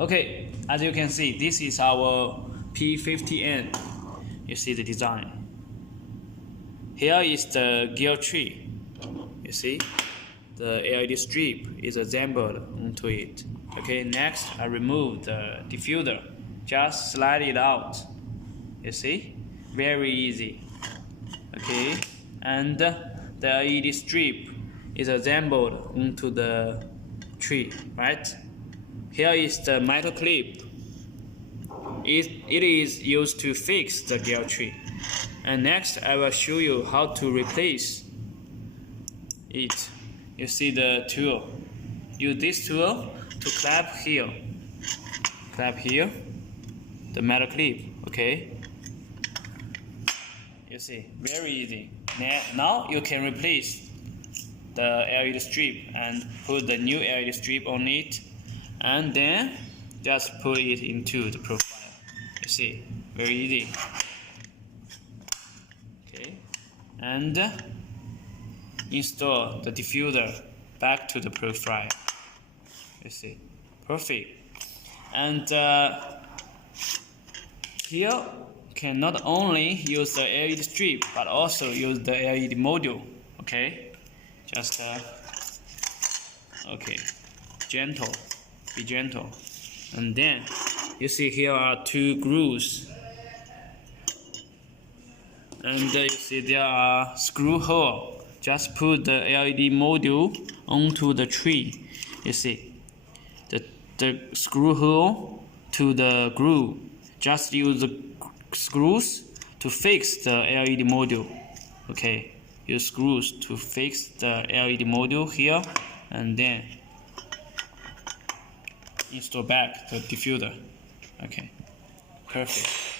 Okay, as you can see, this is our P50N. You see the design. Here is the gear tree. You see, the LED strip is assembled onto it. Okay, next I remove the diffuser. Just slide it out. You see, very easy. Okay, and the LED strip is assembled onto the tree, right? Here is the metal clip. It is used to fix the gear tree. And next I will show you how to replace it. You see the tool. Use this tool to clamp here. Clamp here the metal clip. Okay. You see, very easy. Now you can replace the LED strip and put the new LED strip on it, and then just put it into the profile. You see, very easy. Okay, and install the diffuser back to the profile. You see, perfect. And here can not only use the LED strip but also use the LED module. Okay, just okay, gentle, be gentle. And then you see here are two grooves, and you see there are screw hole. Just put the LED module onto the tree. You see the screw hole to the groove. Just use the screws to fix the LED module. Okay, use screws to fix the LED module here, and then install back the diffuser. Okay, perfect.